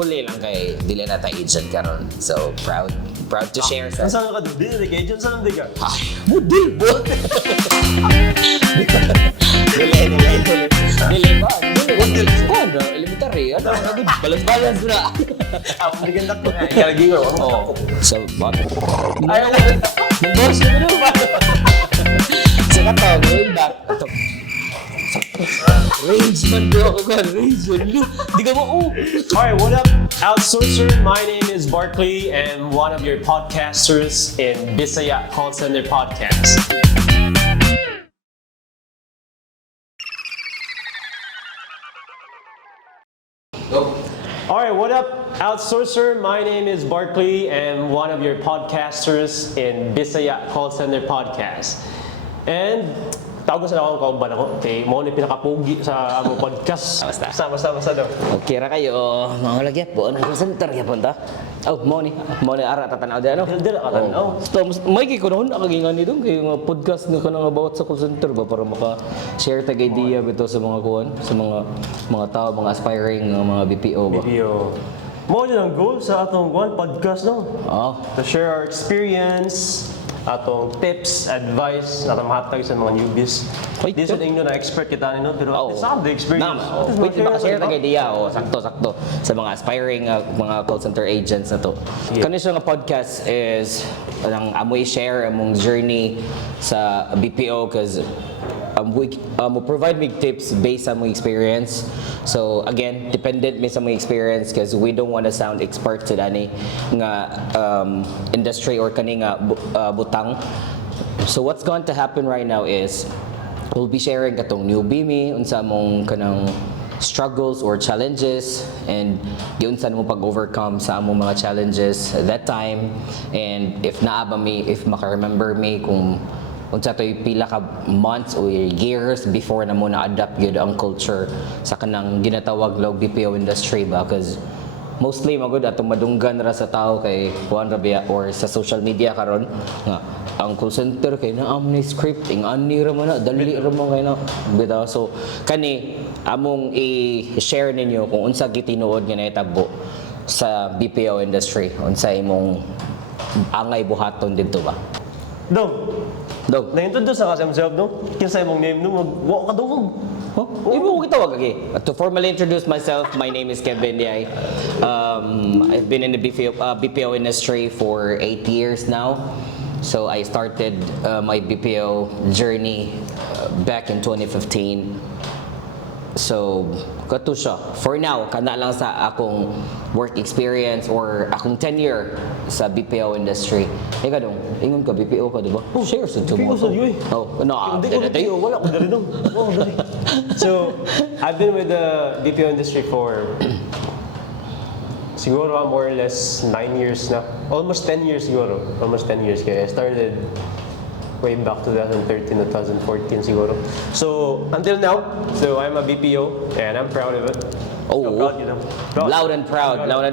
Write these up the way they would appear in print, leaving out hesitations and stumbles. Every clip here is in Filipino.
Thankfully lang kay dili na tayo agent karon. So proud to share sa. Saan ka doon? Dili ka agent saan ka? Ay, model bo. Dili ba? Model ko ano, elementary. Ano, balance na. Ako naganda ko. Kalagi ko. Oh. So, Ayaw ko. Boss, ano ba? Sa katawag, going back. Range man do ako ka. Range man. Di ka mo, Alright, what up, Outsourcer? My name is Barkley and one of your podcasters in Bisaya Call Center Podcast. Alright, what up, Outsourcer? My name is Barkley and one of your podcasters in Bisaya Call Center Podcast. And tawag ko sa akong kauban ako. Okay, mo ni pinakapugi sa among podcast. Basta daw. okay ra kayo. Mga lagi po. Anong center kaya punta? Oh, mo ni ara tatanaw di ano? Dili ka tanaw. So, may kay kunoon akagingan ni dong kay nga podcast nga kanang about sa call center ba para maka-share tag idea bito sa mga kuan, sa mga tao, mga aspiring mga BPO ba. BPO. Mo din ang goal sa atong one podcast no. Oh, To share our experience, atong tips, advice, atong mahatag sa mga newbies. Wait, Di sa inyo na expert kita nino pero at least the experience. Wait, maka-share tag idea sakto sa mga aspiring mga call center agents na to. Yeah. Kani siya nga podcast is ang amoy share among journey sa BPO cause we provide me tips based on my experience. So again, dependent me sa my experience because we don't want to sound expert sa dani nga industry or kani nga butang. So what's going to happen right now is we'll be sharing katong newbie me unsa mong kanang struggles or challenges and yun sa mo pag-overcome sa among mga challenges at that time, and if naaba me, if maka-remember me kung unsa toy pila ka months or years before na mo na-adapt gyud ang culture sa kanang ginatawag log BPO industry ba, because mostly magud atong madunggan ra sa tao kay kuan ra biya or sa social media karon nga ang call center kay na amni scripting ani ra man na dali ra mo kay na bitaw. So kani among i-share ninyo kung unsa gitinuod nga nahitabo sa BPO industry, unsa imong angay buhaton didto ba. Dong, na-introduce na kasi myself, no? Kinsa imong name, no? Wa ka dong. Huh? Ibo ko kitawag lagi. To formally introduce myself, my name is Kevin Diay. I've been in the BPO industry for 8 years now. So I started my BPO journey back in 2015. So, kato siya. For now, kana lang sa akong work experience or akong tenure sa BPO industry. Ika dong, ingon ka, BPO ka, di ba? Oh, share sa BPO sa iyo eh. Oh, no, Hindi ko BPO, wala ko dali dong. So, I've been with the BPO industry for siguro more or less 9 years na. Almost 10 years siguro. Almost 10 years kaya I started way back 2013, 2014 siguro. So, until now, so I'm a BPO and I'm proud of it. Oh, I'm proud, you know. loud and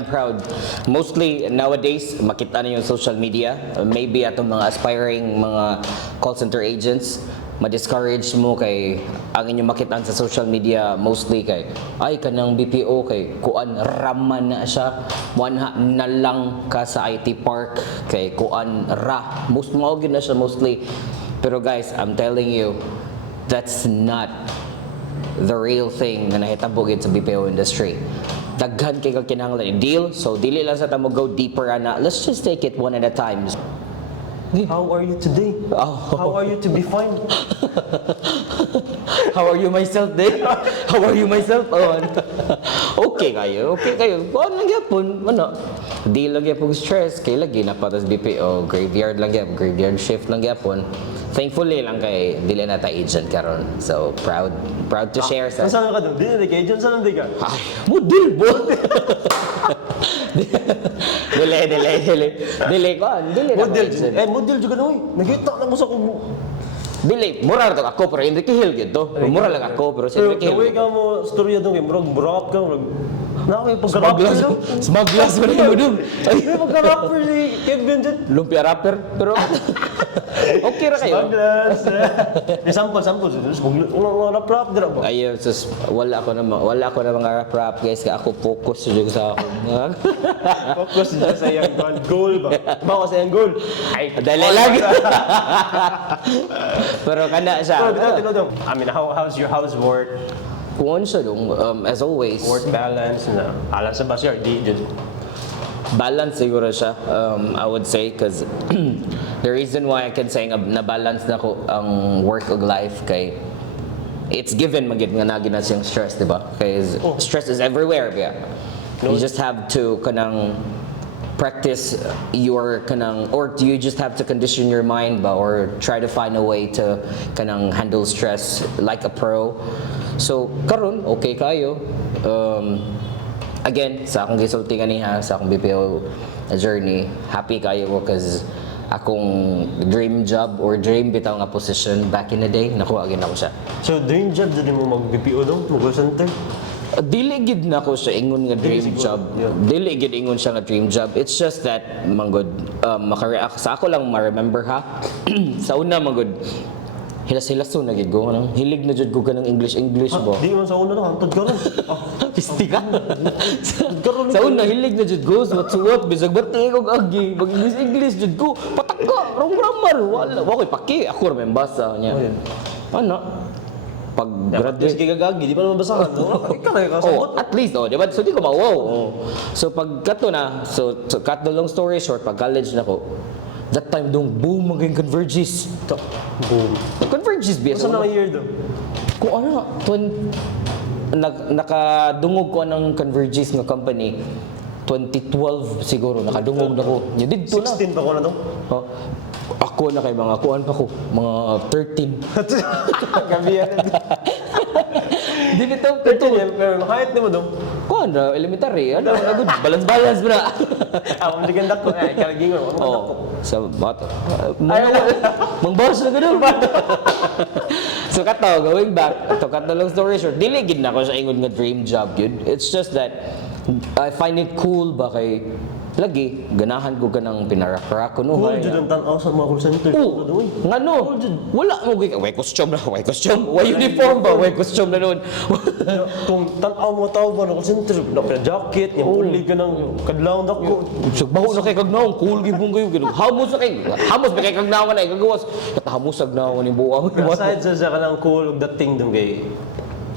proud. Mostly nowadays, makita niyo yung social media. Maybe atong mga aspiring mga call center agents, ma-discourage mo kay ang inyong makitaan sa social media mostly kay ay kanang BPO kay kuan raman na siya wanha na lang ka sa IT park kay kuan ra most mao gyud na siya mostly, pero guys, I'm telling you that's not the real thing na nahitabo gyud sa BPO industry. Daghan kay kinahanglan i-deal, so dili lang sa ta mo go deeper ana, let's just take it one at a time. How are you today? Oh. How are you to be fine? How are you myself day? How are you myself on? Okay kayo. Kuan lang gyapon, ano? Di lang gyapon stress kay lagi na patas BPO, graveyard lang gyapon, graveyard shift lang gyapon. Thankfully lang kay dili na ta agent karon. So proud to share sa. Saan ka doon? Dili ka agent saan ka? Ay, model bo. Dili ko, dili na Model agent. model juga na oy. Nakita na mo sa kung Dili, mura to ako pero Enrique Hill gyud to. Mura lang ako pero si Enrique Hill. Hill. Ka mo storya doon kay murag ka murag. Na may pagka-rapper daw. Smugglers mo rin mo dun. May pagka-rapper si Kevin dyan. Lumpia rapper pero Okay ra kayo. Smugglers. Ni sample. Wala prop dira ba? Ayun, sus, wala ako na mga rap guys, kaya ako focus jud sa ako. Focus dyan sa iyang goal ba? Bawa sa iyang goal. Ay, Dali lang. Pero kana siya. Tinodong. I mean, how's your housework? Kung ano siya dong, as always, Work balance na. Alam sa basyar, di jud. balance siguro siya, I would say, because the reason why I can say na balance na ko ang work ug life kay it's given magid nga nagi na siyang stress, di ba? Because stress is everywhere, yeah. You just have to kanang practice your kanang, or you just have to condition your mind ba, or try to find a way to kanang handle stress like a pro. So karon okay kayo. Again, sa akong gisulti kaniha, sa akong BPO journey, happy kayo ko because akong dream job or dream bitaw nga position back in the day, nakuha agad ako siya. So, dream job dito mo mag-BPO dong? Mag-call center? Dili gid na ko siya ingon nga dream siguro, job. yeah. Dili gid ingon siya nga dream job. It's just that manggod makareact sa ako lang ma-remember ha. Sa una manggod hilas-hilaso na gid ko nang hilig na jud ko kanang English ba. Di man sa una to, hantod ka ron. Pisti ka. Sa una hilig na jud ko what bisag bati ko agi mag English jud ko. Patak ka, wrong grammar. Wala koy paki ako ra membasa niya. Ano? Pag Graduate graduate kay gagagi, di pa naman basahan. Ikaw na oh, at least, oh, di ba? So, di ko ma-wow. Oh. So, pag kato na, so cut the long story short, pag college na ko, that time dong boom, maging Convergys. Boom. Convergys, biya. Saan na year do? Kung ano, nakadungog ko ng Convergys nga company, 2012 siguro, nakadungog na ko. Yung dito na. 16 pa ko na to? Oh, ako na kay mga kuan pa ko, mga 13. Gabi yan. Di bitaw, 13 yan, pero kahit di mo dong. kuan na, elementary, ano, good, balance bra. Ako, hindi ganda ko. Ay, kalagingon. Ano Oh, sa bata. Mangbawas na ganun. So kato, going back, to cut the long story short, dili gid na ko sa ingon nga dream job yun. It's just that I find it cool ba kay lagi ganahan ko ganang pinarakra ko no. Cool, dyan ang tanaw sa mga call center. Oh, nga no, wala mo gay, way costume na, way costume, way uniform ba, way costume na noon. Kung tanaw mo tao ba na call center, naka-jacket, yung uli ka ng kadlaw na ko. Baho na kay kagnaon, cool gid mong kayo gid. Hamos ba kay kagnaon na gagawas. Katahamusag na ako ni buang. Aside sa kanang cool, dating dong kay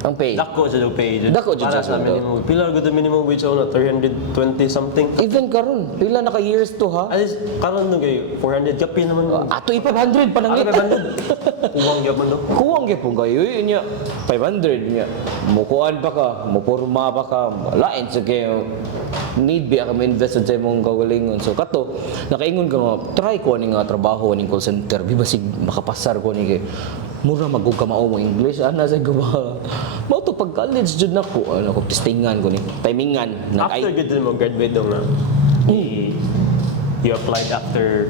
Ang pay. Dako sa yung pay. Dako dyan Para sa sa minimum. Pila good minimum wage ako na 320 something. Even karon, pila na ka years to ha? At least karon no kay 400 kapi naman. Ato 500 pa nang Ano 500? Uwang gyapon no. Kuwang gyapon kayo yun niya. 500 niya. Mukuan pa ka, mupurma pa ka, lain sa kayo. Need ba ka ma-invest sa imong kagalingon. So kato, nakaingon ka nga, try ko ani nga trabaho ani call center. Di ba sig makapasar ko ni kay mura magugkamao mo English ana sa gawa. Mao to pag college jud nako, ano ko testingan ko ni. Timingan After good mo graduate dong na. You applied after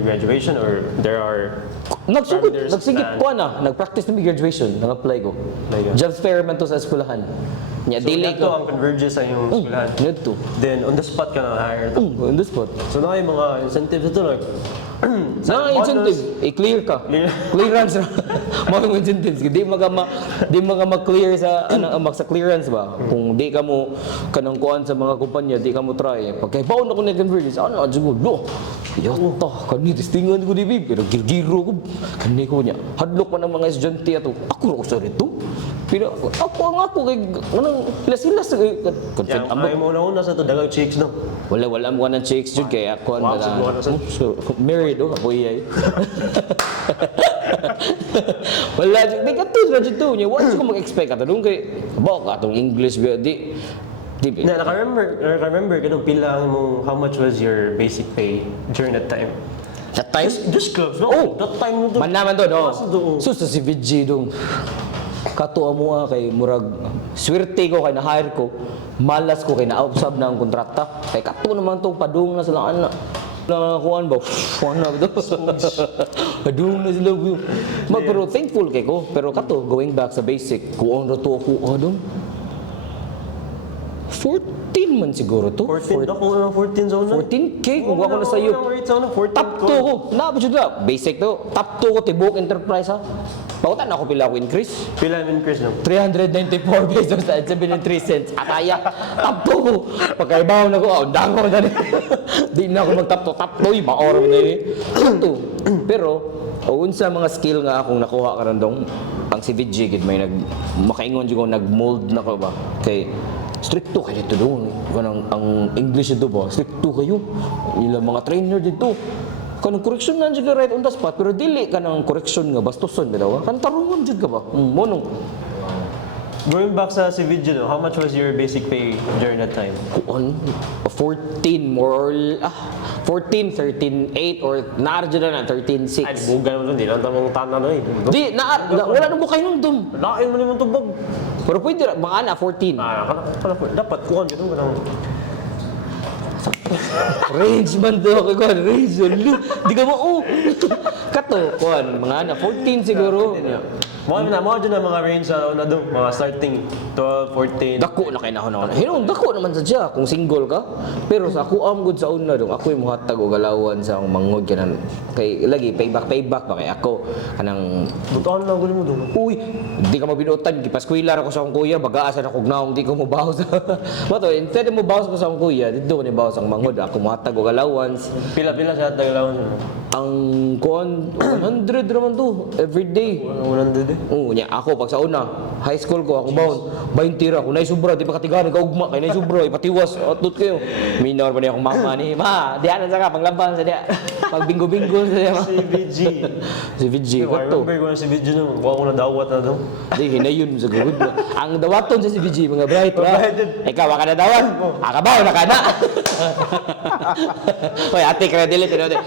graduation or there are Nagsugod, There's nagsigit plan. ko na, nag-practice na graduation, nag-apply ko. Like, Jobs fair man to sa eskwelahan. Nya so delay dito ko. ang converges sa yung eskwelahan. Need to. Then on the spot ka na hire. On the spot. So na yung mga incentives ito like Na incentive, i-clear ka. Clearance na. Mga incentives, di mga ma-clear sa sa clearance ba. Kung di ka mo kanang kuan sa mga kumpanya, di ka mo try. Pagkay baon ako na convergence, ano adyo do. Yata, kani testingan ko di bib, pero giro ko kani ko niya. Hadlok man ang mga estudyante ato. Ako ra ko sa dito. Pero ako kay anong silas confident Yang ay mo na sa to dagang chicks no. wala mo ng chicks jud kay ako Wow, na siguro sa- so married ako iyay. Wala di ka to ra jud to nya what ko mag-expect ato dun kay ba atong English ba di Na naka-remember ka nung pila ang mong how much was your basic pay during that time? that time Just clubs, no? Oh! That time mo to. man naman to no. Asa doon? So sa si VG dong kato mo kay murag swerte ko kay na-hire ko malas ko kay na-absorb na ang kontrata kay kato naman tong padung na sila ana na kuan ba kuan na ba padung na sila pero thankful kay ko pero kato going back sa basic kuon ra to ako adong 14 man siguro to. 14, ako na 14 sa una. 14K kung ako na sa'yo. Top 2 ko. Naabot siya na. Basic to. Top 2 ko, Tibok Enterprise ha. Pautan ako pila ako increase. Pila yung increase no? 394 pesos at 73 cents. Ataya. Top 2 ko. Pagkaibaw na ko, dang ko na di na ako mag-top 2. Top 2, maor mo na yun. Top 2. Pero, unsa mga skill nga akong nakuha ka randong, ang si VG, gid may makaingon dyan ko, nag-mold na ko ba? Kay, stricto kayo dito doon. Ang English dito ba? Stricto kayo. Ilang mga trainer dito. Kanang correction na dyan ka right on the spot, pero dili ka ng correction nga, bastuson ka daw. Kanang tarungan dyan ka ba? Monong. Going back sa si Vidyo, no, how much was your basic pay during that time? Kuan, 14 more, 14, 13, 8, or naarjo na 13, 6. Ay, bugan mo doon, di lang tamang tanan na eh. Di, wala na mo kayo nung Lain mo naman tubog. Pero pwede, mga na, 14. Dapat kuhan ka doon. Range man daw ako, kuhan, range. Di ka mo, kato, kuhan, mga na, 14 siguro. Mga dyan ang mga range na doon, mga starting 12, 14. Dako na kayo na ako na. Hinong, dako naman sa siya kung single ka. Pero sa ako good sa una dong, ako yung muhatag o galawan sa akong mangod kanan. Kay lagi payback ba kay ako kanang Butaan lang gulo mo doon. uy, di ka mabinutan, gipaskuilar ako sa akong kuya, bagaasan ako naong di ko mubaw sa. Mato, instead mo bawas ko sa akong kuya, dito ko ni bawas ang mangod, ako muhatag o galawans. Pila sa tagalawan. Ang kuan 100 naman to every day. 100 eh. Oo, niya ako pag sa una, high school ko ako baon, 20 ra, kung naisubra, di pa katiganan ka ugma, kay naisubra, ipatiwas, otot kayo. Minor pa niya akong mama ni, ma, diyanan sa ka, panglabang sa diya, pag bingo-bingo sa diya, ma. Si VG. Si VG, I kato. remember ko na si VG nung kuha ko na dawat na doon. Di, hinayon sa gawid mo. Ang dawaton sa si VG, mga bright, ba? Ikaw, waka na dawat. Akabaw, nakana. Hoy, ate, credit,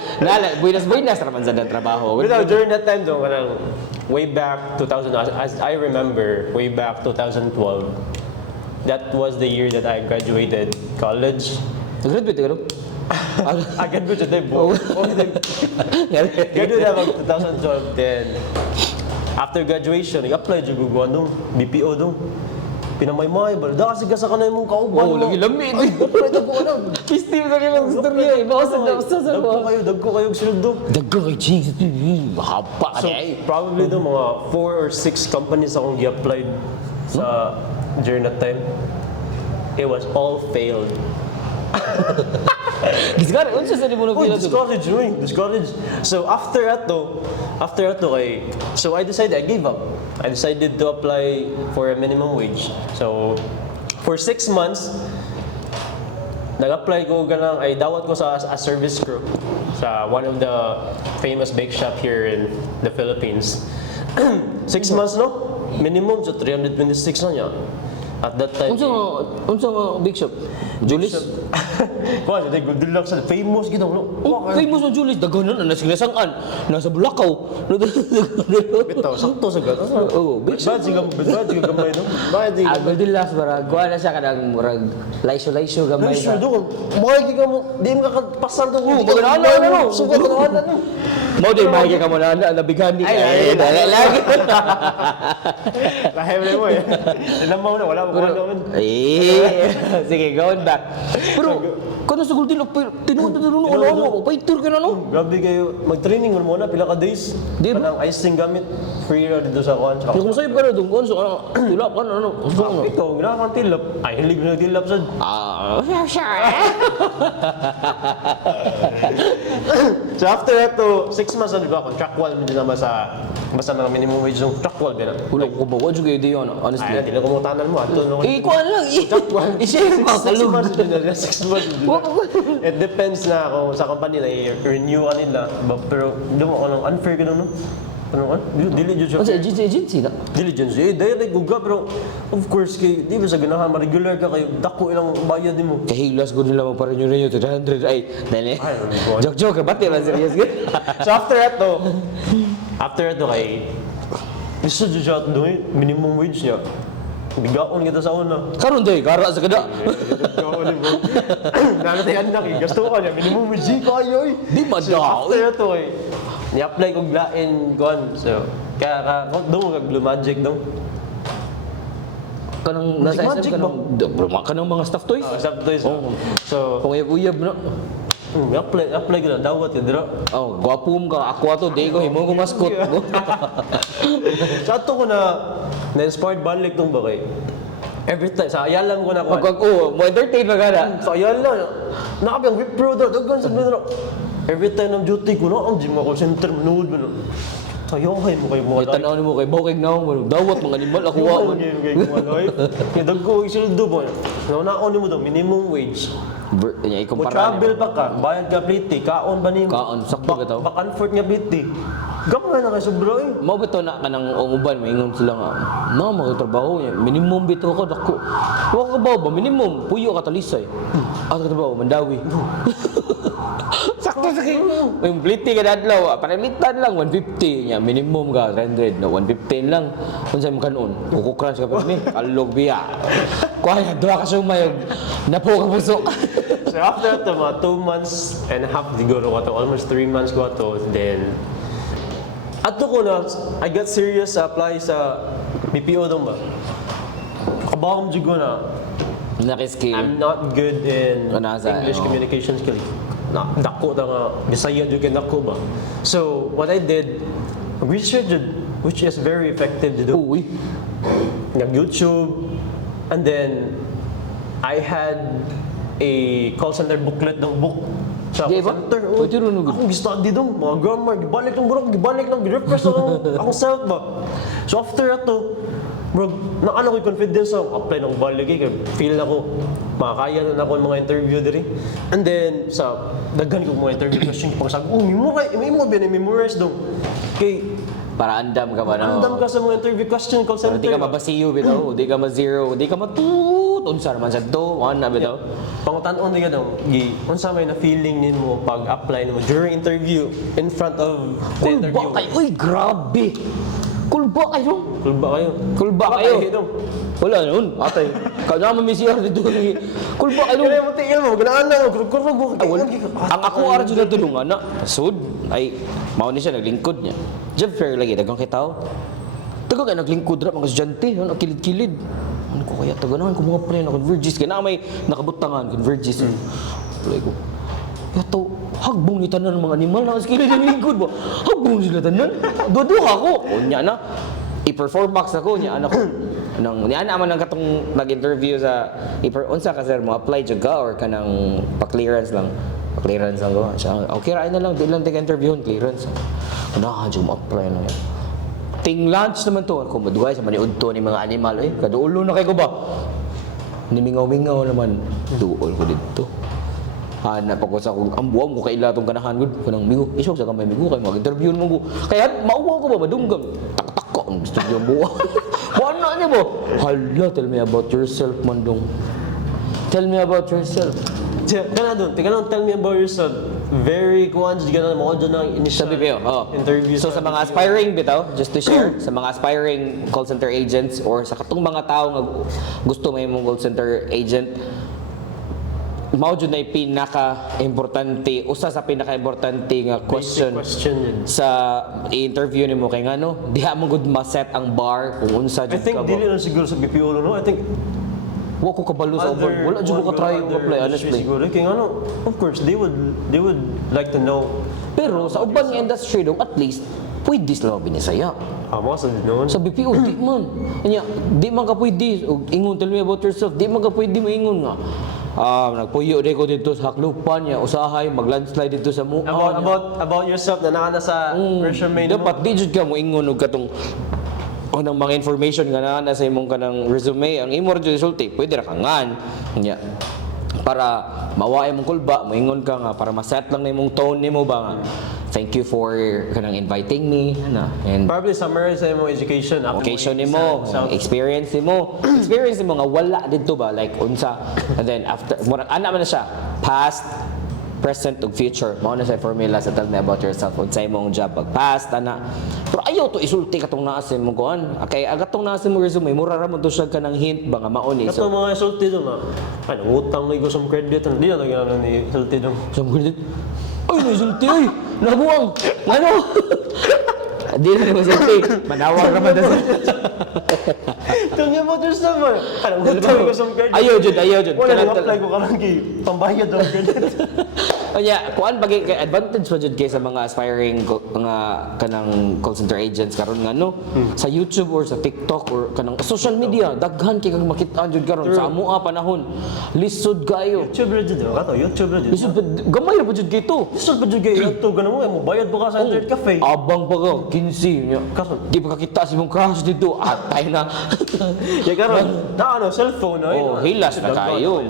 buinas naman sa trabaho. But during that time though, way back 2000, as I remember, way back 2012, that was the year that I graduated college. Nag-graduate ka, no? Agad ko siya, bro. Graduate ako 2012, then after graduation, i-apply dyan ko ano, BPO doon. Pinamay-may, balda kasi ka sa kanay mong kauban Oo, lagi lami. Ay, ito ko ano. Pistim sa kayo ng storya. Bakasan na usta sa mga. Dagko kayo sildo. Dagko kay Jinx. Mahaba ka So, niya eh. probably doon mga 4 or 6 companies akong i-applied sa during that time. It was all failed. Gisgari, unsa sa di mo Oh, nagpila to? discouraged. So after that kay, so I decided, I gave up. I decided to apply for a minimum wage. So for 6 months, nag-apply ko ganang, ay dawat ko sa a service crew sa one of the famous bake shop here in the Philippines. 6 months no? Minimum so 326 na niya. At that time, Unsa nga big shop? Julius? kuha siya, good luck sa famous gito, no? Famous na Julius. Daghan na nasa Sinasangan. Nasa Bulacau. Bitaw, sakto sa gano'n. Oo, big shop. Bad siya gamay, no? Bakit di? Goldilocks para guwa na siya kanang murag laisyo-laisyo gamay Sure, sa. doon. Makikita mo, di mo kakapasal doon. Magkano ano? Sugat na ano. Mo di mahigi ka mo na nabighani. Ay, lagi. Lahim mo eh. Tinamaw na, wala mo naman. Sige, going back. Pero, kano sa Goldilocks, tinuod ano, paitur ka na no? Grabe kayo, mag-training mo muna, pila ka days. Di ba? Kanang icing gamit, free na dito sa kuhan. Pero kung sa'yo ka na doon, so tulap ka na ano. Ikaw, ginawa kang tilap. Ay, hilig mo na tilap sa... So after that to, 6 months na diba, contractual mo din naman sa basta mga minimum wage ng contractual din. Wala ko ba? Wala juga yun, honestly. Ay, hindi na kumutanan mo. Ato nung... Kuha lang. I-share mo. 6 months din na, 6 months din na. It depends na kung sa company na i-renew ka nila. Pero, doon ako nang unfair ka no? Ano ka? Diligence Ano sa agency na? Diligence, direct guga, pero of course, kay, di ba sa ganahan, ma-regular ka kayo, dako ilang bayad din mo. Kahilas ko nila magparinyo-rinyo 300. Ay, dali. Joke-joke, bati ba serious ka? So after that kay, gusto dyan siya doon, minimum wage niya. Bigaon kita sa una. Karon day, kara sa kada. Bigaon din mo. Nanatay anak eh, gusto ko niya, minimum wage kayo eh. Di So madaw. after that ni-apply kong lain kuan. So, kaya doon kag Lumagic doon. kanang nasa Magic SM kanang mga stuff toys. Except toys. Oo. So, Kung uyab na. apply ko na, dawat ka, dira. Oh, gwapo mo ka. Ako ato, di ko himo ko maskot. Sa ato ko na-inspired balik tong bakay. Every time, sa ayalan ko na ko. Pag mo entertain na gana. Sa ayalan, nakapiyang whip pro daw, dagan sa bro. Every time ng duty ko, ang gym ako, center, manood mo na. Sayahay mo kayo mga Tanaw ni mo kay bokeg na mo. Dawat mga animal ako wa man. Kaya dagko isuldo mo. Nauna mo daw, minimum wage. Nya Kung ikumpara travel ni. pa ka, bayad ka pliti, kaon ba nimo? Kaon, sakto ba to? Back-and-forth nga pliti. Gamay na kay sobra eh. Mao bitaw na kanang uban maingon sila nga. Na magtrabaho niya. Minimum bitaw ko dako. Wa ka ba minimum puyo ka talisay. Ato trabaho mandawi. Sakto sa kayo. May bliti ka dadlaw, panalitan lang 150 nya minimum ka 100 na 115 lang. Unsa man kanon? Kukukrans ka pa ni. Kalog biya. Kuya duha ka sumayog. Napo ka puso. So after that, mga 2 months and a half siguro ko to, almost 3 months ko to, then ato ko na, I got serious sa apply sa BPO doon ba? Kabawang ko na, Nakiskill. I'm not good in Ano sa- English oh. communication skill. Na, dako na nga, Bisaya juga dako ba? So, what I did, research it, which is very effective to do. Uy. Nag-YouTube, and then I had a call center booklet ng book sa Di call ba? center. Pwede rin nung- Akong gi-study dong, mga grammar, gibalik ng burok, gibalik ng gi-refresh akong self ba. So after ato, bro, naano ko'y confidence ako, apply ng balik kay feel na ko, makakaya na ako ang mga interview diri. And then, sa daghan ko mga interview question, pag sabi, may mo ba memorize dong. Kay, Para andam ka ba na? andam ka sa mga interview question, call center. Di ka mabasiyo bitaw, di ka ma-zero, di ka matut. Unsa naman sa to, one na bitaw. Pangutan-on di ka daw, unsa may na feeling nimo pag apply nimo during interview in front of the interview. Kulba kayo, uy grabe. Kulba kayo. Kulba kayo. Kulba Baka kayo. kayo daw. Wala nun, atay. Kaya naman may siyar dito. Kulba kayo. Kaya mo tingil mo, ganaan na, kurkurog mo. Ang ako arjo na tulungan na, sud, ay, mao ni siya, naglingkod niya. Job fair lagi, dagang kitaw. Taga ka naglingkod ra, mga estudyante, kilid-kilid. Ano ko kaya, taganahan ko mga pre na converges. Kaya na may nakabutangan, converges. Tuloy ko. Yato, hagbong ni tanan ng mga animal na skilid ng lingkod ba? Hagbong sila tanan. Duduha ko. O niya na, i-perform max ako niya anak ko. Niya naman ang katong nag-interview sa unsa ka sir mo apply jud ka or kanang pa-clearance lang. Pa-clearance lang ko. Siya, okay ra na lang, di lang interview clearance. Ano jud mo apply na yan. Ting lunch naman to. Ako maduhay sa maniud to ni mga animal eh. Kaduulo na kay ko ba? Nimingaw-mingaw naman. Duol ko dito. Hanap ako sa kung ambuam ko kaila tong kanahan gud kanang migo isog sa kamay migo kay mag-interview mo ko kaya mauwa ko ba madunggam tak ko ang gusto niyo buwa wala niya ba hala tell me about yourself mandong tell me about yourself Tika lang, tell me about yourself. Very kuwan, di ka na mo dyan ng initial sabi ko oh interview. so sa mga aspiring bitaw just to share sa mga aspiring call center agents or sa katong mga tao nga gusto may mong call center agent mao jud na pinaka-importante usa sa pinaka-importante nga question yun. sa interview nimo kay ngano diha mo gud ma-set ang bar kung unsa I jud think ka dili ba lang siguro sa BPO no. I think wa ko kabalo sa ubang wala jud ko ka-try other apply industries honestly siguro. Kaya ano, of course, they would like to know. pero sa ubang industry dong at least pwede sila binisaya Mo sa noon. sa BPO di man anya di man ka pwede og ingon tell me about yourself di man ka pwede maingon nga nagpuyo di ko dito sa haklupan niya usahay mag-landslide dito sa mukha About yourself na nana sa resume mo. dapat di jud ka mo ingon og katong ng mga information nga naa sa imong kanang resume ang imo jud resulti pwede ra kangan nya para mawaay mong kulba moingon ka nga para ma-set lang na imong tone nimo ba nga thank you for kanang inviting me ana and Probably summarize sa imong education. location nimo, experience nimo nga wala dito ba like unsa and then after murag ana man na siya past present ug future mao na sa formula sa tell me about yourself unsa imong job pag past ana pero ayaw to isulti katong naa sa imong kuan kay agatong naa sa imong resume mura ra man to siya kanang hint ba nga mao ni Ito so mga sulti doon na. Ay, nangutang na ko sa credit. Hindi na nagyan ni sulti doon. sa mga ay nasulti ay nabuang ano Di na mo sulti. Manawag naman na Tell me about yourself, man. Ano, tell me some credit. Ayaw jud. Wala nang apply ko karang kay pambayad daw credit. Kanya, kuan bagay kay advantage pa jud kay sa mga aspiring mga kanang call center agents karon nga no sa YouTube or sa TikTok or kanang social media daghan kay kag makita jud karon sa amoa panahon lisod kayo. YouTube ra jud, kato, YouTube ra jud. Lisod gamay ra pa jud kay to. Lisod pa jud kay YouTube ganun mo bayad pa ka sa internet cafe. Abang pa ka 15 nya. Kaso Di pa kakita si mong crush dito. Atay na. ya karon, na ano, cellphone ay. Oh, hilas na kayo.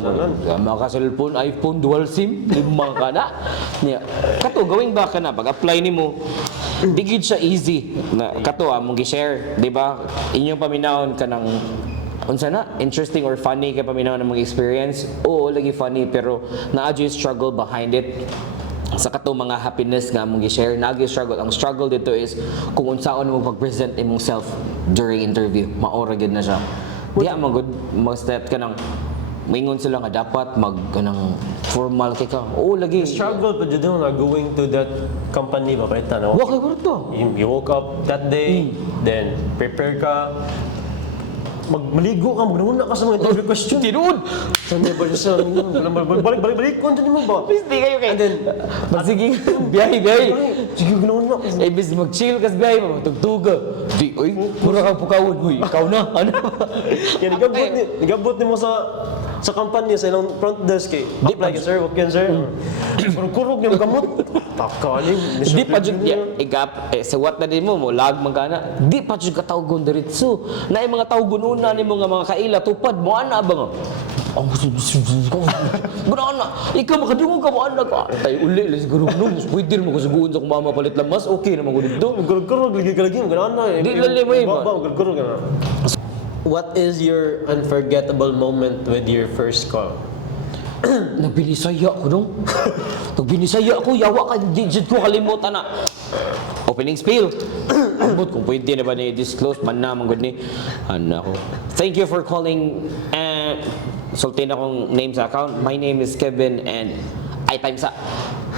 Mga ka-cellphone, iPhone, dual SIM, lima ka na. Kato, gawing ba ka na? Pag-apply ni mo, di gid siya easy. Kato, mong gi-share, di ba? Inyong paminahon ka ng unsa na, interesting or funny kay paminahon ng mga experience. Oo, lagi funny, pero naa-adyo yung struggle behind it. Sa kato mga happiness nga mong gi-share, naagi struggle. Ang struggle dito is kung unsaon mo pag-present imong self during interview. Maora gid na siya. Diya magud mag-step ka ng maingon sila nga dapat mag kanang formal kay ka. Oo lagi. Struggle pa jud nga going to that company ba palitan no? Wa kay kurto. You woke up that day, then prepare ka, maligo ka, magnuna ka sa mga interview question. Tinuod. Sunday ba siya? Balik, continue mo ba? Please di kayo kay. And then, sige, biyahe. sige, ganoon na. Eh bis mag-chill kas biyahe mo, tugtuga. Di oy, mura ka pukawon hoy. Ikaw na. Ano? Kaya nagabot ni mo sa company sa ilang front desk kay apply ka sir, okay sir. Pero kurog yung gamot. Takali. Di pa jud igap sa what na din mo lag magana. Di pa jud ka tawgon diretso. Na mga tawgon una nimo nga mga kaila tupad mo ana ba nga. Ang guna na. Ikaw makadungog ka mo ana ka. Tay uli let's go no. Pwede mo ko suguon sa kung mama palit lang mas okay na magud dito. Kurog lagi ka lagi ganoon na. Di lali mo iba. Kurog na. What is your unforgettable moment with your first call? Nagbinisaya ko dong. Nagbinisaya ko, yawa ka, di jud ko kalimutan na. Opening spiel. Ambot kung pwede na ba ni disclose man na manggod ni. Ano ko. Thank you for calling. Sulti na akong name sa account. My name is Kevin and I time sa.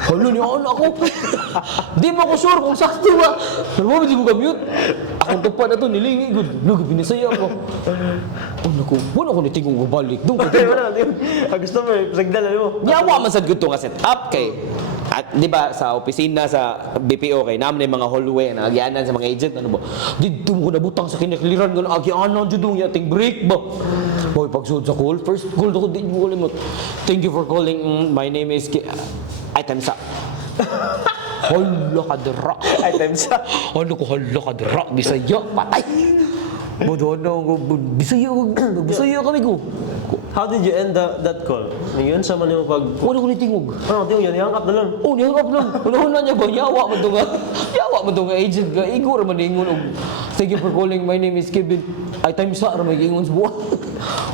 Halo ni on ako. Di mo ko sure kung sakto ba. Pero mo di ko ka-mute. Akong tupad na to nilingi gud. Lugo binisaya ko. Ano ko? Wala ko ni tingong babalik. Dong. Wala, gusto mo, sagdala mo. Yawa man sad gud to nga setup kay at di ba sa opisina sa BPO kay naman yung mga hallway na agyanan sa mga agent ano ba dito mo nabutang sa kinakliran gano agyanan jud yung yating break ba boy pagsud sa call first call ko di mo limot thank you for calling my name is item sa hala kadra Item sa. ano ko hala kadra bisaya patay bodo ano bisaya kami ko. How did you end that call? Ngayon, sa man yung pag... Wala ko ni tingog. Ano, tingnan yan, hang up na lang. Oh, nihangap lang. Una niya ba? Yawa mo ito nga. Yawa mo ito nga agent ka. Igo raman ingon. Thank you for calling. My name is Kevin. Ay, time sa ramay ingon sa buwan.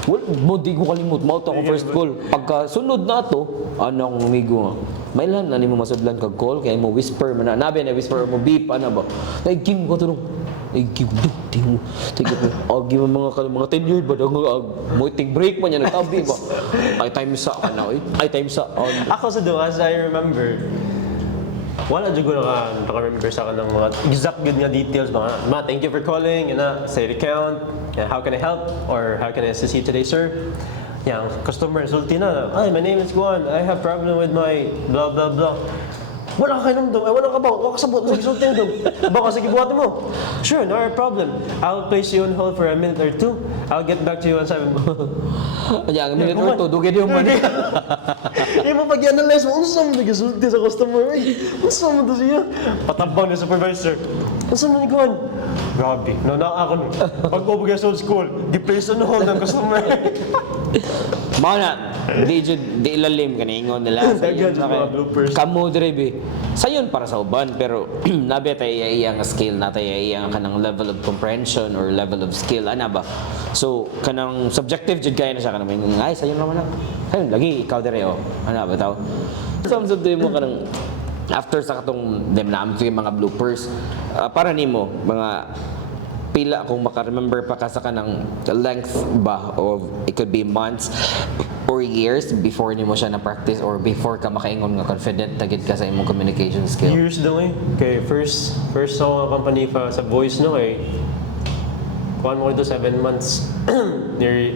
Well, mo di ko kalimot. Mauta ko first call. Pagka sunod na to, ano akong umigo nga. May lan na ni mo masudlan kag call. Kaya mo whisper man na. Nabi na whisper mo beep. Ano ba? Nagkim ko tulong. Nagkim ko. Thank you po. Agi mo mga tenured ba? Mo ting break man yan. Nagtabi ba? Ay, time sa. Ano eh? Ay, time sa. Ako sa doon, as I remember, wala dyan ko naka-remember sa akin ng mga exact good nga details. Ma, thank you for calling. Yan na, say the count. Yan, how can I help? Or how can I assist you today, sir? Yan, customer, sulti na. Hi, my name is Juan. I have problem with my blah, blah, blah. Wala ka nung dong. Ay, wala ka ba? Wala ka sabot. Sige, sulti na dong. Baka sige, buhatin mo. Sure, no problem. I'll place you on hold for a minute or two. I'll get back to you once I'm... Kanya, ang minute or two, dugay di yung money. Eh, mapag-analyze mo, unsa mo nag-sulti sa customer? Ay, unsa mo to siya? Patabang na supervisor. Unsa mo ni Juan? Grabe, ako nun. Pag ko sa old school, di-place on hold ng customer. Mga na, di ilalim ka na ingon nila. Dagan sa mga bloopers. Kamu drive sayon para sa uban, pero nabi tayo iyang skill na tayo iyang kanang level of comprehension or level of skill, ana ba? So, kanang subjective jud kaya na siya kanang ay, sayon naman na. Sayon, lagi, ikaw dire, oh. Ana ba tao? Samsud mo kanang after sa katong dem na yung mga bloopers, para nimo mga pila kung maka-remember pa ka sa kanang length ba of it could be months or years before nimo siya na practice or before ka makaingon nga confident tagid ka sa imong communication skill. Years daw eh. Okay, first sa company pa sa voice no kay kuan mo ito 7 months.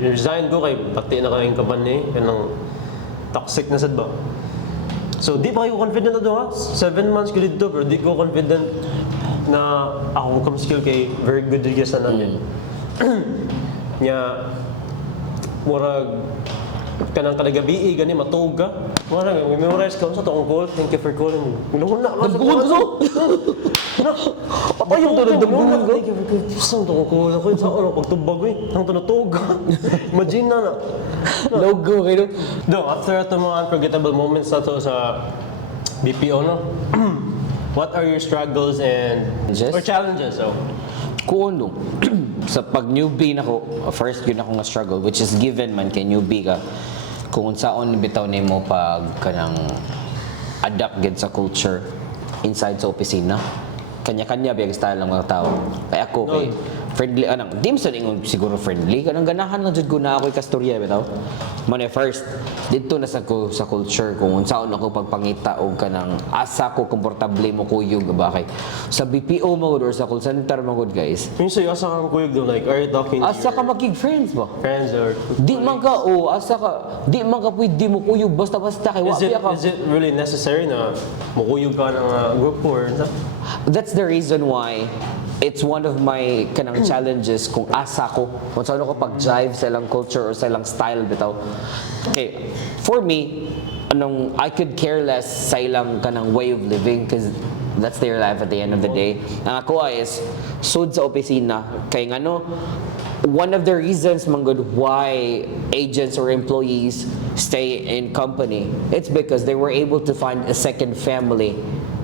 Resign ko kay pati na kayong company kanang toxic na sad ba. So di pa kayo confident na doon ha? 7 months ko dito pero di ko confident na ako come skill kay very good rin sa namin. Nya murag kanang kada gabi gani matug ka. Murag memorize ka sa tong call. Thank you for calling. Gulong na ka sa Dagbuhon so. Apa yung tulad ng buhon ko? Saan ito ko ako sa ano pagtubag eh. Ang tunatog. Imagine na. Logo kayo. Do, after ito mga unforgettable moments na to sa BPO no? What are your struggles and Challenges? or challenges? So, Kung ano, sa pag newbie nako, first yun ako nga struggle which is given man kay newbie ka. Kung unsaon bitaw nimo pag kanang adapt gid sa culture inside sa opisina. Kanya-kanya biyag style ng mga tao. Kaya ako kay friendly anang di sa ingon siguro friendly kanang ganahan lang jud ko na ako kastorya bitaw. Man first dito na sa ko sa culture kung unsaon ako pagpangita og kanang asa ko komportable mo kuyog ba kay sa BPO mo or sa call center mo good guys. yung sa'yo, asa kang kuyog doon? Like, are you talking to Asa ka magig friends ba? friends or... Di man ka asa ka di man ka pwede mo kuyog basta-basta kay wa ka. Is it really necessary na mukuyog ka ng group or something? That's the reason why it's one of my kanang challenges kung asa ko kung saan ako pag-jive sa ilang culture or sa ilang style bitaw. Okay, for me, I could care less sa ilang kanang way of living because that's their life at the end of the day. Ang ako is sud sa opisina kay ngano one of the reasons man good why agents or employees stay in company, it's because they were able to find a second family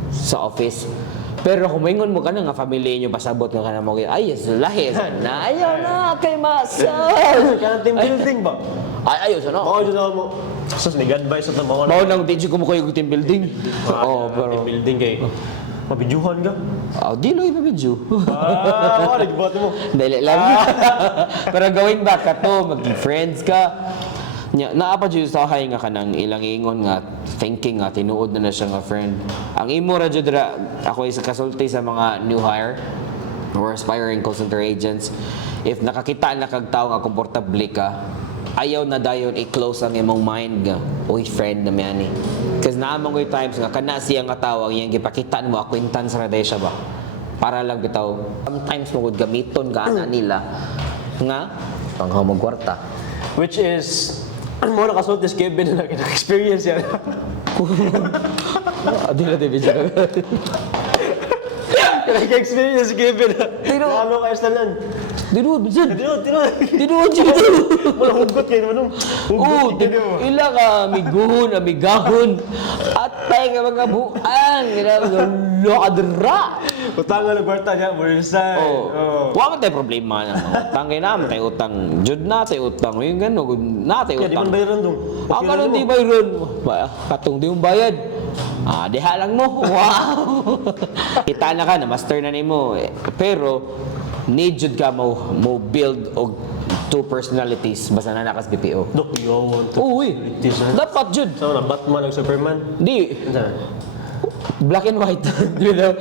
sa office. Pero kung maingon mo ka na nga family nyo pasabot nga ka na mo ay yes lahi na ayaw na kay masal Kaya team building ba? ay ayaw sa no Mao dyan ako mo. Sus, nag-advise at mga mao nang di ko mo kayo team building team pero building kay mabidyuhan ka. dilo iba medyo Nagbuhat mo. dali lang pero going back ka to maging friends ka naapa dyan sa hay nga kanang ilang ingon nga thinking nga tinuod na siya nga friend ang imo ra jud ra ako isa kasulti sa mga new hire or aspiring call center agents if nakakita na kag tawo nga komportable ka ayaw na dayon i-close ang imong mind nga oy friend na miani kasi naamang ko'y times nga kana siya nga tawo ang iyang gipakita mo acquaintance ra day siya ba para lang bitaw sometimes mo gud gamiton ka ana nila nga panghamog kwarta. Which is, mo nakasulti si Kevin na nag-experience yan. Di na TV siya. Nag-experience si Kevin na. Ano kayo sa lan? Dinuod, bisan. Tinuod. Dinuod siya. Wala hugot kayo naman. Oo, ila ka, amiguhon, amigahon. At tayo nga mga buang. Lokadra. Utangan ng kwarta niya, Burisay. Wala man tayo problema na. Tangay naman tayo utang. Jud na tayo utang. Yung gano'n, na tayo Kaya di man utang. bayaran dong. Ang kanon di bayron. Katong di mong bayad. Diha lang mo. Wow. Kita na ka na master na nimo. Pero need jud ka mo build og two personalities basta na nakas BPO. Dok, yawon. Uy. Dapat jud. Saan na, Batman ang Superman? Di Saan? black and white. You know?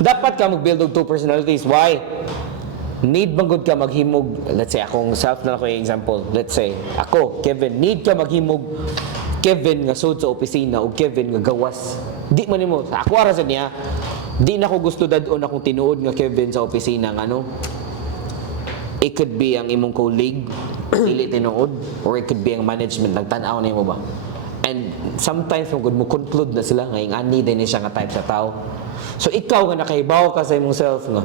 Dapat ka mag-build og two personalities. Why? Need bang good ka maghimog, let's say akong self na ako yung example. Let's say ako, Kevin, need ka maghimog Kevin nga sud sa opisina o Kevin nga gawas. Di man nimo sa ako ara sa niya. Di na ko gusto dadon akong tinuod nga Kevin sa opisina nga no. It could be ang imong colleague dili tinuod or it could be ang management nagtan-aw nimo ba. And sometimes mo conclude na sila nga yung ani din siya nga type sa tao. So ikaw nga nakahibaw ka sa imong self nga.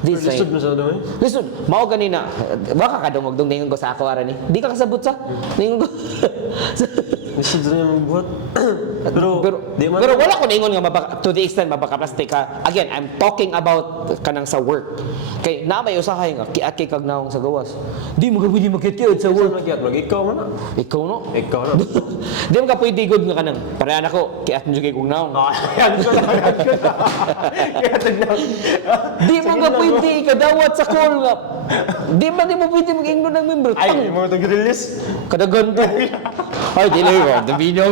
This Lisod mo sa doon eh? Listen, mao ganina. Baka kadungog dong ningon ko sa ako ara ni. Di ka kasabot sa. Ningon ko. Lisod na yung buhat. Pero, di man. pero wala ko naingon nga to the extent mabaka-plastic ka. Again, I'm talking about kanang sa work. Kay na may usahay nga kiat kay kagnaong sa gawas. Di mo ka pwede magkit sa work. Ikaw man na. Ikaw no? Ikaw na. Di mo ka pwede good nga kanang parehan ako kiat mo kay kagnaong. Yan ko na. Kaya tignan. Di mo ka pwede ikadawat sa call nga. Di mo pwede mag-ingno ng member. Ay, mo itong release. Kadagan to. Ay, dili ko. Dabi niyo.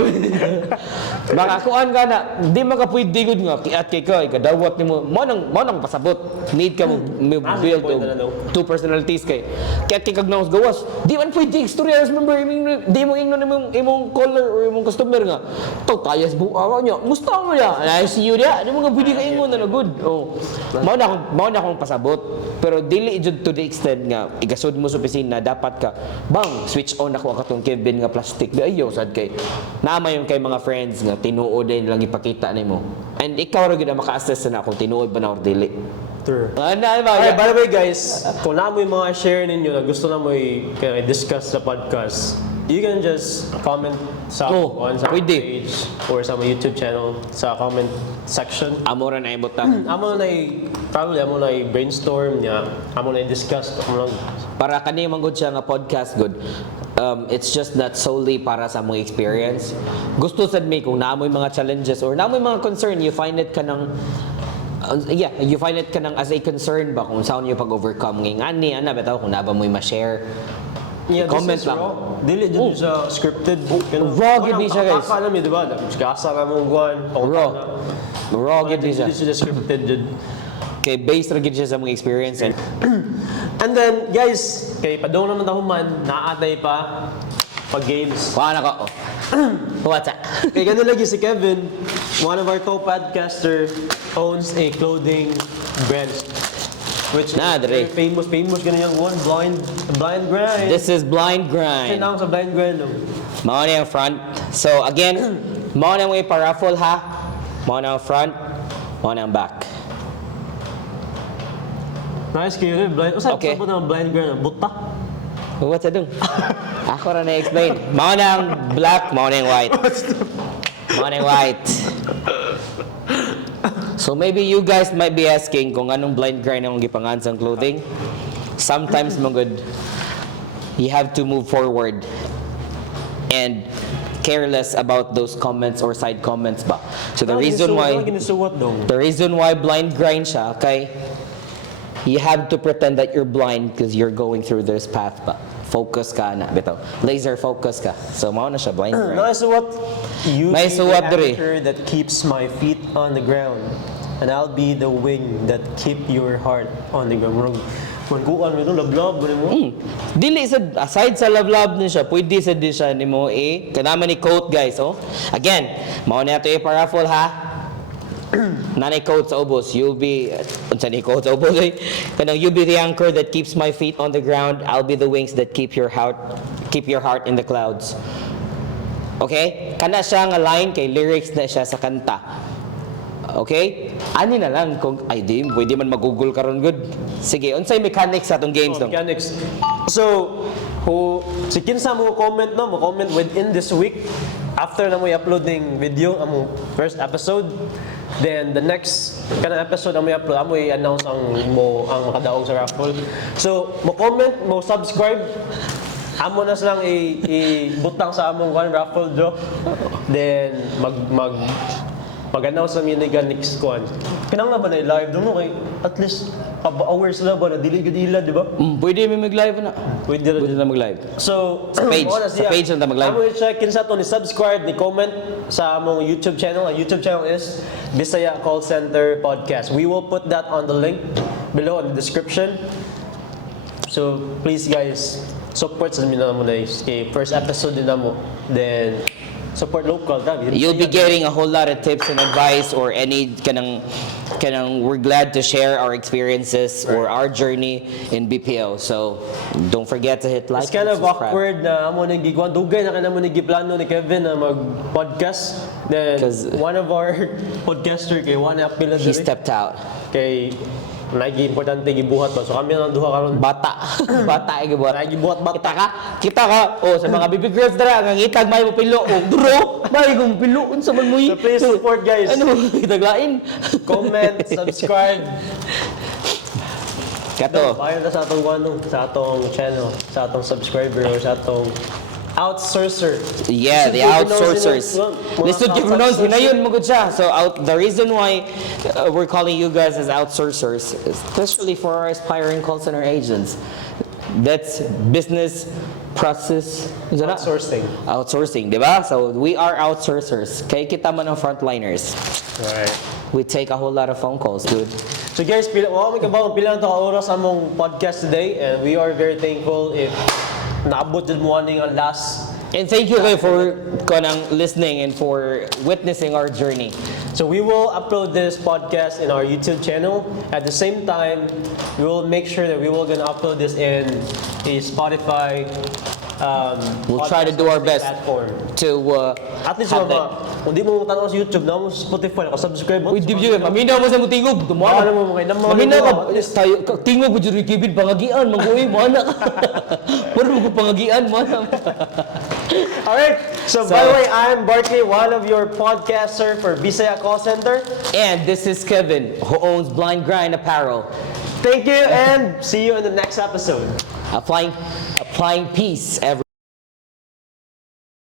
Mga kuan ka na, di mo ka pwede good nga, kiat kay ka, ikadawat ni mo, mo nang pasabot. Need ka mo build two personalities kay. Kiat kay kagnaos gawas. Di man pwede istorya member, di mo ingnon imong caller or imong customer nga. To tayas buawa niya. Musta mo ya? I see you dia. Di mo ka pwede ka ingon na good. Oh. Mao na akong pasabot. Pero dili jud to the extent nga igasod mo sa opisina dapat ka bang switch on ako katong Kevin nga plastic di ayo sad kay nama yung kay mga friends nga tinuod din lang ipakita nimo and ikaw ra gyud ang maka-assess na kung tinuod ba na or dili. Sure. Ano ba? Alright, by the way guys, kung na mo yung mga share ninyo na gusto na mo i-discuss sa podcast, you can just comment sa sa pwede. page or sa my YouTube channel sa comment section. Amo ra na ibutang Amo na probably amo na brainstorm niya, amo na discuss amo lang. para kani man gud siya nga podcast good. It's just not solely para sa mong experience. Gusto sad mi kung naamoy mga challenges or naamoy mga concern, you find it kanang you find it kanang as a concern ba kung saan niyo pag-overcome ngani ana bitaw kung naba mo'y ma-share. Yeah, Comment this is lang. raw. Dili din sa scripted book. Raw gid ni siya, guys. Akala mi diba? Kasa ra mong guan. Raw gid ni siya. This is scripted jud. Kay based ra gid siya sa mong experience and And then, guys, kay padong naman tahuman, naatay pa pag games. wala ko. What's that? Kay ganun lagi si Kevin, one of our co-podcaster, owns a clothing brand. Which is Dre. very famous ganun yung one, blind grind. This is blind grind. Sinang sa blind grind. No? Mao na yung front. So again, mao na mo i-paraffle ha. Mao na ang front, mao na ang back. Nice kayo rin, blind. Usap Okay. po ng blind grind, buta. What's that doing? Ako ra na-explain. Mao na ang black, mao na yung white. Mao na yung white. So maybe you guys might be asking kung anong blind grind ang gipangan sa clothing. Sometimes good, you have to move forward and careless about those comments or side comments ba. So the reason why blind grind siya kay you have to pretend that you're blind because you're going through this path ba. Focus ka na bitaw. Laser focus ka. So mao na siya blind grind. Nice what? You May be suwat, the Dre. anchor that keeps my feet on the ground, and I'll be the wing that keep your heart on the ground. Kuan mo ito, love mo. Dili sa aside sa love ni siya, pwede sa din siya nimo kanama ni quote guys, oh. Again, mao na to paraffle ha. Nanay quote sa ubos, you'll be unsa ni quote sa ubos kanang you be the anchor that keeps my feet on the ground, I'll be the wings that keep your heart in the clouds. Okay? Kana siya nga line kay lyrics na siya sa kanta. Okay? Ani na lang kung ay di pwede man mag-google karon good. Sige, unsay mechanics sa atong games dong? Mechanics. So, si kinsa mo comment mo comment within this week after na mo i-upload ning video ang first episode. Then the next kanang episode ang mo i-upload, amo i-announce ang makadaog sa raffle. So, mo comment, mo subscribe. Amo na silang ibutang sa among one raffle draw. Then mag-announce namin ni next one. Kinang na ba na live doon kay at least hours na ba na dili gud ila, di ba? Pwede mi mag-live na. Pwede Pwede na mag-live. So, Sa page. mo na Sa siya. page na mag-live. Amo i-check kinsa to ni subscribe, ni comment sa among YouTube channel. Ang YouTube channel is Bisaya Call Center Podcast. We will put that on the link below in the description. So, please guys, support sa amin na mo na kay first episode din na mo. Then, support local. You'll be getting a whole lot of tips and advice or any kanang we're glad to share our experiences or our journey in BPO. So don't forget to hit like It's kind and of subscribe. awkward na amo nang gigwan dugay na kana mo ni giplano ni Kevin na mag-podcast. Then 'Cause one of our podcaster kay one apila He diri stepped out. kay Nagi importante gibuhat ba. So kami nang duha karon. Bata. Bata ay gibuhat. Gibuhat bata. Kita ka. Oh, sa mga baby girls dara nga ngitag may mo pilo. Oh, duro. May kong pilo unsa man mo So please support guys. Ano kitaglain? Comment, subscribe. Kato. Bayan na sa atong sa atong channel, sa atong subscriber or sa atong outsourcer. Yeah, the outsourcers. Lisod give pronounce hinayon mo gud siya. So the reason why we're calling you guys as outsourcers, especially for our aspiring call center agents. That's business process Outsourcing. Outsourcing, di ba? So we are outsourcers. Kay kita man ang frontliners. Right. We take a whole lot of phone calls, dude. So guys, may kabawang pila na to ka oras among podcast today and we are very thankful if naabot jud mo aning ang last. And thank you kayo for kanang listening and for witnessing our journey. So we will upload this podcast in our YouTube channel. At the same time, we will make sure that we will gonna upload this in a Spotify. We'll try to do our best platform. to At least have kung di mo tanaw sa YouTube, na mo sa Spotify, subscribe mo. Uy, di ba? Maminaw mo sa mo tingog. Ano mo mga inamaw. Maminaw ka. Tayo, tingog mo dyan rin, Kevin. Pangagian. Mag-uwi mo, anak. Pero ko pangagian mo, anak. Alright, so by the way, I'm Barkley, one of your podcaster for Bisaya Call Center. And this is Kevin, who owns Blind Grind Apparel. Thank you and see you in the next episode. Applying peace every